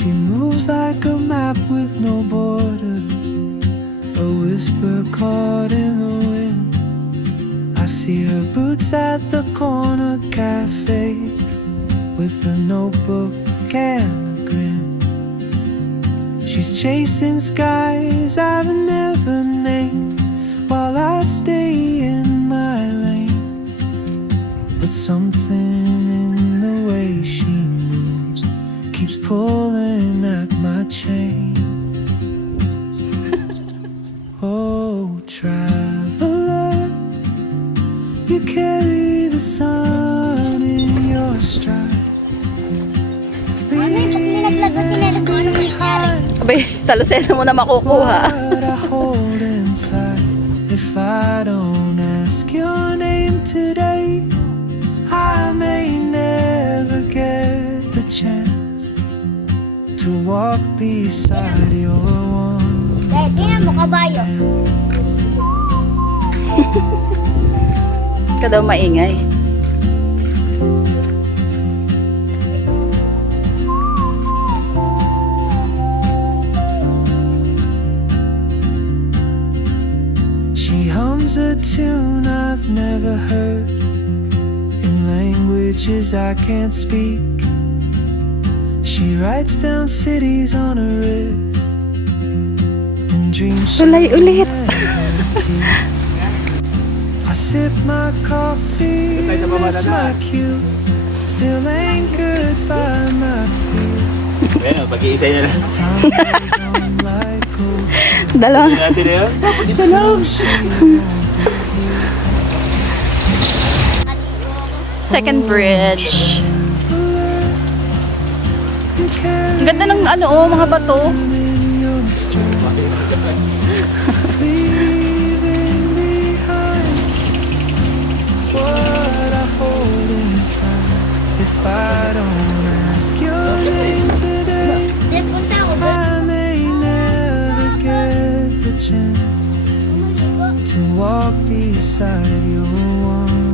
She moves like a map with no borders, a whisper caught in the wind. I see her boots at the corner cafe, with a notebook and a grin. She's chasing skies I've never named, while I stay in my lane. But something in the way she moves keeps pulling at my chain. Oh, traveler, you carry the sun in your stride. Leaving behind Abay, sa Lucena mo na makukuha. what I hold inside. If I don't ask your name today, I may never get the chance to walk beside your one. Tingnan mo, kabayo. Ka daw maingay. She hums a tune I've never heard, in languages I can't speak. She writes down cities on her wrist, and dreams she Tulay ulit. never keep. I sip my coffee, miss my cue, still anchored by my feet. Bueno, pag-iisa na lang. Time goes on like gold. Dalawang. Natin na yun. It's so she won't Second bridge. You carry Ang ganda ng ano, oh, mga bato. in your stride, leaving behind what I hold inside. If I don't ask your name today, Punta ako doon. I may never get the chance to walk beside your one.